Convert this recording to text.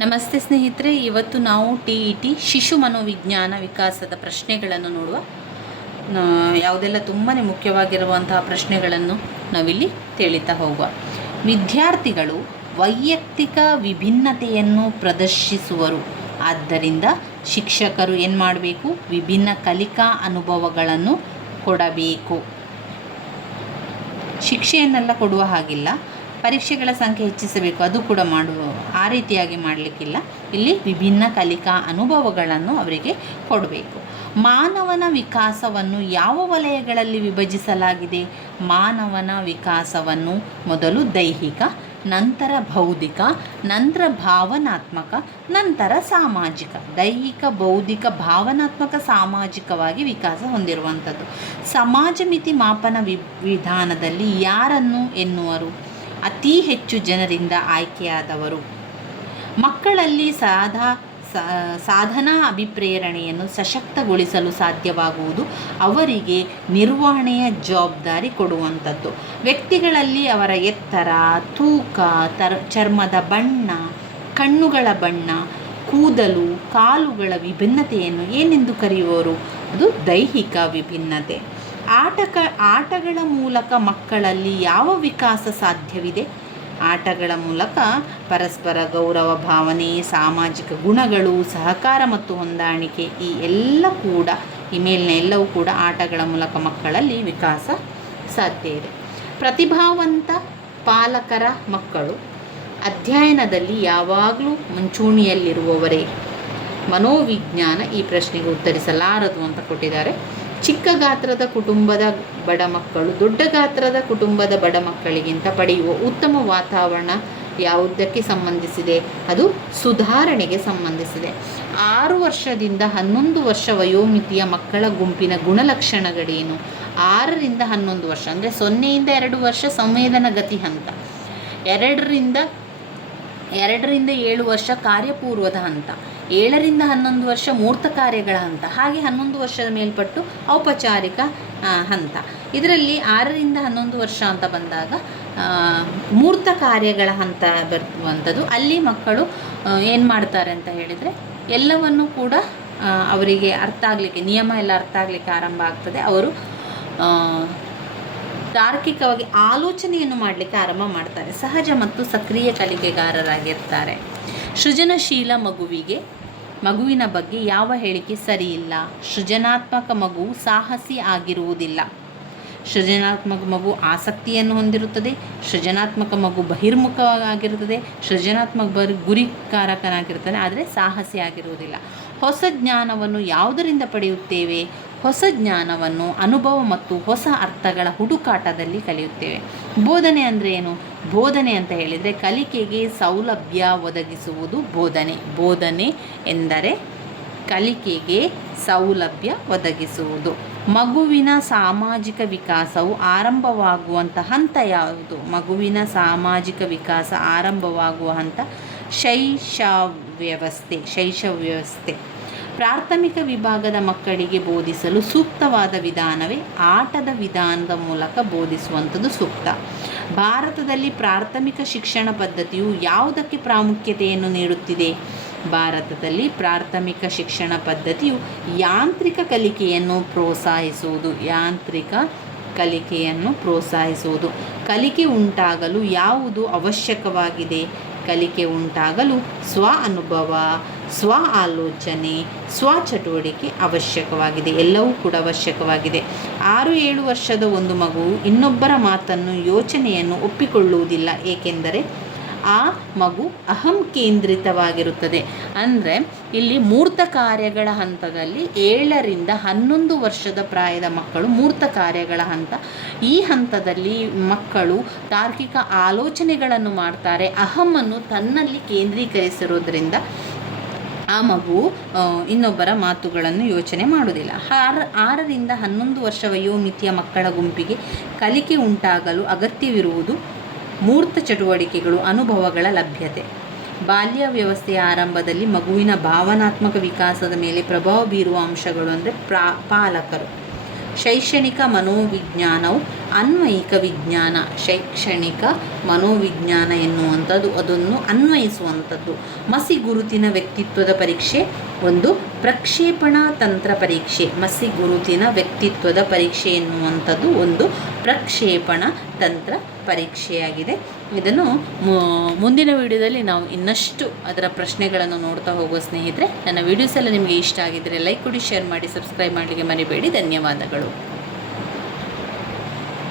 ನಮಸ್ತೆ ಸ್ನೇಹಿತರೆ, ಇವತ್ತು ನಾವು ಟಿ ಇ ಟಿ ಶಿಶು ಮನೋವಿಜ್ಞಾನ ವಿಕಾಸದ ಪ್ರಶ್ನೆಗಳನ್ನು ನೋಡುವ ಯಾವುದೆಲ್ಲ ತುಂಬಾ ಮುಖ್ಯವಾಗಿರುವಂತಹ ಪ್ರಶ್ನೆಗಳನ್ನು ನಾವಿಲ್ಲಿ ತಿಳಿತಾ ಹೋಗುವ. ವಿದ್ಯಾರ್ಥಿಗಳು ವೈಯಕ್ತಿಕ ವಿಭಿನ್ನತೆಯನ್ನು ಪ್ರದರ್ಶಿಸುವರು. ಆದ್ದರಿಂದ ಶಿಕ್ಷಕರು ಏನು ಮಾಡಬೇಕು? ವಿಭಿನ್ನ ಕಲಿಕಾ ಅನುಭವಗಳನ್ನು ಕೊಡಬೇಕು. ಶಿಕ್ಷೆಯನ್ನೆಲ್ಲ ಕೊಡುವ ಹಾಗಿಲ್ಲ. ಪರೀಕ್ಷೆಗಳ ಸಂಖ್ಯೆ ಹೆಚ್ಚಿಸಬೇಕು. ಅದು ಕೂಡ ಮಾಡುವ, ಆ ರೀತಿಯಾಗಿ ಮಾಡಲಿಕ್ಕಿಲ್ಲ. ಇಲ್ಲಿ ವಿಭಿನ್ನ ಕಲಿಕಾ ಅನುಭವಗಳನ್ನು ಅವರಿಗೆ ಕೊಡಬೇಕು. ಮಾನವನ ವಿಕಾಸವನ್ನು ಯಾವ ವಲಯಗಳಲ್ಲಿ ವಿಭಜಿಸಲಾಗಿದೆ? ಮಾನವನ ವಿಕಾಸವನ್ನು ಮೊದಲು ದೈಹಿಕ, ನಂತರ ಬೌದ್ಧಿಕ ನಂತರ ಭಾವನಾತ್ಮಕ, ನಂತರ ಸಾಮಾಜಿಕ. ದೈಹಿಕ, ಬೌದ್ಧಿಕ, ಭಾವನಾತ್ಮಕ, ಸಾಮಾಜಿಕವಾಗಿ ವಿಕಾಸ ಹೊಂದಿರುವಂಥದ್ದು. ಸಮಾಜ ಮಿತಿ ಮಾಪನ ವಿಧಾನದಲ್ಲಿ ಯಾರನ್ನು ಎನ್ನುವರು? ಅತಿ ಹೆಚ್ಚು ಜನರಿಂದ ಆಯ್ಕೆಯಾದವರು. ಮಕ್ಕಳಲ್ಲಿ ಸಾಧಾ ಸಾಧನಾ ಅಭಿಪ್ರೇರಣೆಯನ್ನು ಸಶಕ್ತಗೊಳಿಸಲು ಸಾಧ್ಯವಾಗುವುದು ಅವರಿಗೆ ನಿರ್ವಹಣೆಯ ಜವಾಬ್ದಾರಿ ಕೊಡುವಂಥದ್ದು. ವ್ಯಕ್ತಿಗಳಲ್ಲಿ ಅವರ ಎತ್ತರ, ತೂಕ, ತರ, ಚರ್ಮದ ಬಣ್ಣ, ಕಣ್ಣುಗಳ ಬಣ್ಣ, ಕೂದಲು, ಕಾಲುಗಳ ವಿಭಿನ್ನತೆಯನ್ನು ಏನೆಂದು ಕರೆಯುವರು? ಅದು ದೈಹಿಕ ವಿಭಿನ್ನತೆ. ಆಟಕ, ಆಟಗಳ ಮೂಲಕ ಮಕ್ಕಳಲ್ಲಿ ಯಾವ ವಿಕಾಸ ಸಾಧ್ಯವಿದೆ? ಆಟಗಳ ಮೂಲಕ ಪರಸ್ಪರ ಗೌರವ ಭಾವನೆ, ಸಾಮಾಜಿಕ ಗುಣಗಳು, ಸಹಕಾರ ಮತ್ತು ಹೊಂದಾಣಿಕೆ ಈ ಎಲ್ಲ ಕೂಡ, ಈ ಮೇಲಿನ ಎಲ್ಲವೂ ಕೂಡ ಆಟಗಳ ಮೂಲಕ ಮಕ್ಕಳಲ್ಲಿ ವಿಕಾಸ ಸಾಧ್ಯ ಇದೆ. ಪ್ರತಿಭಾವಂತ ಪಾಲಕರ ಮಕ್ಕಳು, ಅಧ್ಯಯನದಲ್ಲಿ ಯಾವಾಗಲೂ ಮುಂಚೂಣಿಯಲ್ಲಿರುವವರೇ. ಮನೋವಿಜ್ಞಾನ ಈ ಪ್ರಶ್ನೆಗೆ ಉತ್ತರಿಸಲಾರದು ಅಂತ ಕೊಟ್ಟಿದ್ದಾರೆ. ಚಿಕ್ಕ ಗಾತ್ರದ ಕುಟುಂಬದ ಬಡ ಮಕ್ಕಳು, ದೊಡ್ಡ ಗಾತ್ರದ ಕುಟುಂಬದ ಬಡ ಮಕ್ಕಳಿಗಿಂತ ಪಡೆಯುವ ಉತ್ತಮ ವಾತಾವರಣ ಯಾವುದಕ್ಕೆ ಸಂಬಂಧಿಸಿದೆ? ಅದು ಸುಧಾರಣೆಗೆ ಸಂಬಂಧಿಸಿದೆ. ಆರು ವರ್ಷದಿಂದ ಹನ್ನೊಂದು ವರ್ಷ ವಯೋಮಿತಿಯ ಮಕ್ಕಳ ಗುಂಪಿನ ಗುಣಲಕ್ಷಣಗಳೇನು? ಆರರಿಂದ ಹನ್ನೊಂದು ವರ್ಷ, ಅಂದರೆ ಸೊನ್ನೆಯಿಂದ ಎರಡು ವರ್ಷ ಸಂವೇದನ ಗತಿ ಹಂತ. ಎರಡರಿಂದ ಎರಡರಿಂದ ಏಳು ವರ್ಷ ಕಾರ್ಯಪೂರ್ವದ ಹಂತ. ಏಳರಿಂದ ಹನ್ನೊಂದು ವರ್ಷ ಮೂರ್ತ ಕಾರ್ಯಗಳ ಹಂತ, ಹಾಗೆ ಹನ್ನೊಂದು ವರ್ಷದ ಮೇಲ್ಪಟ್ಟು ಔಪಚಾರಿಕ ಹಂತ. ಇದರಲ್ಲಿ ಆರರಿಂದ ಹನ್ನೊಂದು ವರ್ಷ ಅಂತ ಬಂದಾಗ ಮೂರ್ತ ಕಾರ್ಯಗಳ ಹಂತ ಬರುವಂಥದ್ದು ಅಲ್ಲಿ ಮಕ್ಕಳು ಏನು ಮಾಡ್ತಾರೆ ಅಂತ ಹೇಳಿದರೆ, ಎಲ್ಲವನ್ನು ಕೂಡ ಅವರಿಗೆ ಅರ್ಥ ಆಗಲಿಕ್ಕೆ, ನಿಯಮ ಎಲ್ಲ ಅರ್ಥ ಆಗಲಿಕ್ಕೆ ಆರಂಭ ಆಗ್ತದೆ. ಅವರು ತಾರ್ಕಿಕವಾಗಿ ಆಲೋಚನೆಯನ್ನು ಮಾಡಲಿಕ್ಕೆ ಆರಂಭ ಮಾಡ್ತಾರೆ. ಸಹಜ ಮತ್ತು ಸಕ್ರಿಯ ಕಲಿಕೆಗಾರರಾಗಿರ್ತಾರೆ. ಸೃಜನಶೀಲ ಮಗುವಿಗೆ, ಮಗುವಿನ ಬಗ್ಗೆ ಯಾವ ಹೇಳಿಕೆ ಸರಿಯಿಲ್ಲ. ಸೃಜನಾತ್ಮಕ ಮಗು ಸಾಹಸಿ ಆಗಿರುವುದಿಲ್ಲ. ಸೃಜನಾತ್ಮಕ ಮಗು ಆಸಕ್ತಿಯನ್ನು ಹೊಂದಿರುತ್ತದೆ. ಸೃಜನಾತ್ಮಕ ಮಗು ಬಹಿರ್ಮುಖವಾಗಿರುತ್ತದೆ. ಸೃಜನಾತ್ಮಕ ಬರಿ ಗುರಿಕಾರಕನಾಗಿರ್ತಾನೆ ಆದರೆ ಸಾಹಸಿ ಆಗಿರುವುದಿಲ್ಲ. ಹೊಸ ಜ್ಞಾನವನ್ನು ಯಾವುದರಿಂದ ಪಡೆಯುತ್ತೇವೆ? ಹೊಸ ಜ್ಞಾನವನ್ನು ಅನುಭವ ಮತ್ತು ಹೊಸ ಅರ್ಥಗಳ ಹುಡುಕಾಟದಲ್ಲಿ ಕಲಿಯುತ್ತೇವೆ. ಬೋಧನೆ ಅಂದರೆ ಏನು? ಬೋಧನೆ ಅಂತ ಹೇಳಿದರೆ ಕಲಿಕೆಗೆ ಸೌಲಭ್ಯ ಒದಗಿಸುವುದು ಬೋಧನೆ. ಬೋಧನೆ ಎಂದರೆ ಕಲಿಕೆಗೆ ಸೌಲಭ್ಯ ಒದಗಿಸುವುದು. ಮಗುವಿನ ಸಾಮಾಜಿಕ ವಿಕಾಸವು ಆರಂಭವಾಗುವಂಥ ಹಂತ ಯಾವುದು? ಮಗುವಿನ ಸಾಮಾಜಿಕ ವಿಕಾಸ ಆರಂಭವಾಗುವ ಹಂತ ಶೈಶ ವ್ಯವಸ್ಥೆ ಶೈಶ ವ್ಯವಸ್ಥೆ ಪ್ರಾಥಮಿಕ ವಿಭಾಗದ ಮಕ್ಕಳಿಗೆ ಬೋಧಿಸಲು ಸೂಕ್ತವಾದ ವಿಧಾನವೇ ಆಟದ ವಿಧಾನದ ಮೂಲಕ ಬೋಧಿಸುವಂಥದ್ದು ಸೂಕ್ತ. ಭಾರತದಲ್ಲಿ ಪ್ರಾಥಮಿಕ ಶಿಕ್ಷಣ ಪದ್ಧತಿಯು ಯಾವುದಕ್ಕೆ ಪ್ರಾಮುಖ್ಯತೆಯನ್ನು ನೀಡುತ್ತಿದೆ? ಭಾರತದಲ್ಲಿ ಪ್ರಾಥಮಿಕ ಶಿಕ್ಷಣ ಪದ್ಧತಿಯು ಯಾಂತ್ರಿಕ ಕಲಿಕೆಯನ್ನು ಪ್ರೋತ್ಸಾಹಿಸುವುದು, ಯಾಂತ್ರಿಕ ಕಲಿಕೆಯನ್ನು ಪ್ರೋತ್ಸಾಹಿಸುವುದು. ಕಲಿಕೆ ಉಂಟಾಗಲು ಯಾವುದು ಅವಶ್ಯಕವಾಗಿದೆ? ಕಲಿಕೆ ಉಂಟಾಗಲು ಸ್ವ ಅನುಭವ ಸ್ವ ಆಲೋಚನೆ, ಸ್ವ ಚಟುವಟಿಕೆ ಅವಶ್ಯಕವಾಗಿದೆ. ಎಲ್ಲವೂ ಕೂಡ ಅವಶ್ಯಕವಾಗಿದೆ. ಆರು ಏಳು ವರ್ಷದ ಒಂದು ಮಗು ಇನ್ನೊಬ್ಬರ ಮಾತನ್ನು, ಯೋಚನೆಯನ್ನು ಒಪ್ಪಿಕೊಳ್ಳುವುದಿಲ್ಲ. ಏಕೆಂದರೆ ಆ ಮಗು ಅಹಂ ಕೇಂದ್ರಿತವಾಗಿರುತ್ತದೆ. ಅಂದರೆ ಇಲ್ಲಿ ಮೂರ್ತ ಕಾರ್ಯಗಳ ಹಂತದಲ್ಲಿ ಏಳರಿಂದ ಹನ್ನೊಂದು ವರ್ಷದ ಪ್ರಾಯದ ಮಕ್ಕಳು ಮೂರ್ತ ಕಾರ್ಯಗಳ ಹಂತ. ಈ ಹಂತದಲ್ಲಿ ಮಕ್ಕಳು ತಾರ್ಕಿಕ ಆಲೋಚನೆಗಳನ್ನು ಮಾಡ್ತಾರೆ. ಅಹಮನ್ನು ತನ್ನಲ್ಲಿ ಕೇಂದ್ರೀಕರಿಸಿರೋದ್ರಿಂದ ಆ ಮಗು ಇನ್ನೊಬ್ಬರ ಮಾತುಗಳನ್ನು ಯೋಚನೆ ಮಾಡುವುದಿಲ್ಲ. ಆರ, ಆರರಿಂದ ಹನ್ನೊಂದು ವರ್ಷ ವಯೋಮಿತಿಯ ಮಕ್ಕಳ ಗುಂಪಿಗೆ ಕಲಿಕೆ ಉಂಟಾಗಲು ಅಗತ್ಯವಿರುವುದು ಮೂರ್ತ ಚಟುವಟಿಕೆಗಳು ಅನುಭವಗಳ ಲಭ್ಯತೆ. ಬಾಲ್ಯ ವ್ಯವಸ್ಥೆಯ ಆರಂಭದಲ್ಲಿ ಮಗುವಿನ ಭಾವನಾತ್ಮಕ ವಿಕಾಸದ ಮೇಲೆ ಪ್ರಭಾವ ಬೀರುವ ಅಂಶಗಳು ಅಂದರೆ ಪ್ರಾ, ಪಾಲಕರು. ಶೈಕ್ಷಣಿಕ ಮನೋವಿಜ್ಞಾನವು ಅನ್ವಯಿಕ ವಿಜ್ಞಾನ. ಶೈಕ್ಷಣಿಕ ಮನೋವಿಜ್ಞಾನ ಎನ್ನುವಂಥದ್ದು ಅದನ್ನು ಅನ್ವಯಿಸುವಂಥದ್ದು. ಮಸಿ ಗುರುತಿನ ವ್ಯಕ್ತಿತ್ವದ ಪರೀಕ್ಷೆ, ಒಂದು ಪ್ರಕ್ಷೇಪಣಾ ತಂತ್ರ ಪರೀಕ್ಷೆ. ಮಸಿ ಗುರುತಿನ ವ್ಯಕ್ತಿತ್ವದ ಪರೀಕ್ಷೆ ಎನ್ನುವಂಥದ್ದು ಒಂದು ಪ್ರಕ್ಷೇಪಣ ತಂತ್ರ ಪರೀಕ್ಷೆಯಾಗಿದೆ. ಇದನ್ನು ಮುಂದಿನ ವಿಡಿಯೋದಲ್ಲಿ ನಾವು ಇನ್ನಷ್ಟು ಅದರ ಪ್ರಶ್ನೆಗಳನ್ನು ನೋಡ್ತಾ ಹೋಗುವ ಸ್ನೇಹಿತರೆ, ನನ್ನ ವಿಡಿಯೋಸ್ ಎಲ್ಲ ನಿಮಗೆ ಇಷ್ಟ ಆಗಿದ್ದರೆ ಲೈಕ್ ಕೊಡಿ ಶೇರ್ ಮಾಡಿ ಸಬ್ಸ್ಕ್ರೈಬ್ ಮಾಡಲಿಕ್ಕೆ ಮರಿಬೇಡಿ. ಧನ್ಯವಾದಗಳು.